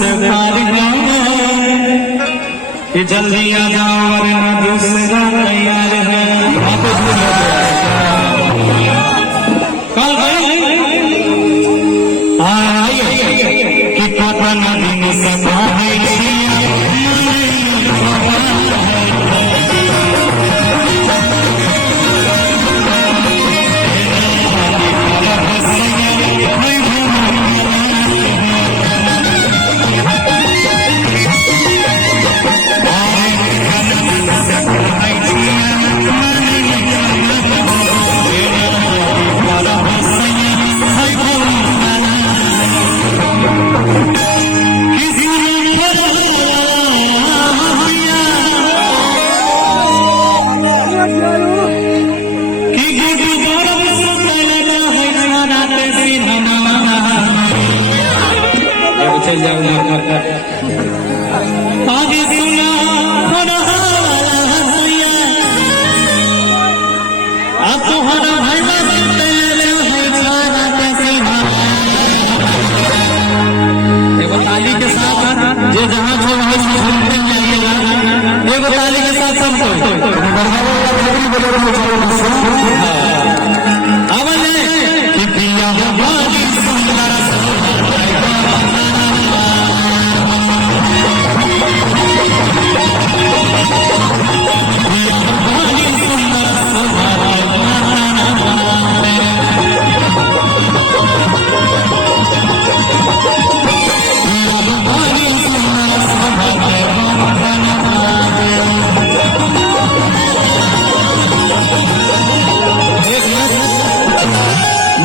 से कि जल्दी आ जाओ वरना दूसरा तैयार है। कल आइए कि पता नहीं सदा है आगे सुना अब तुम्हारा भैया एगो ताली के साथ जो जहाँ जो एगो ताली के साथ सबको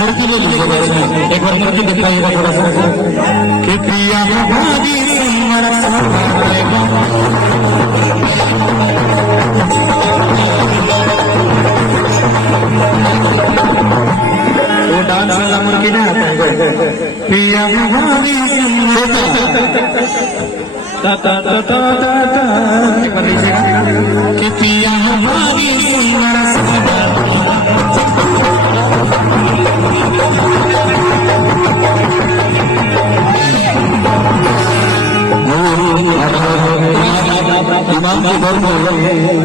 एक बार मूर्ति दिखाइएगा थोड़ा सा कि प्रिया भाभी सुंदर वो डांस वाला मूर्ति नहीं आता है प्रिया भाभी सुंदर कि प्रिया भाभी सुंदर इमाम की बहुत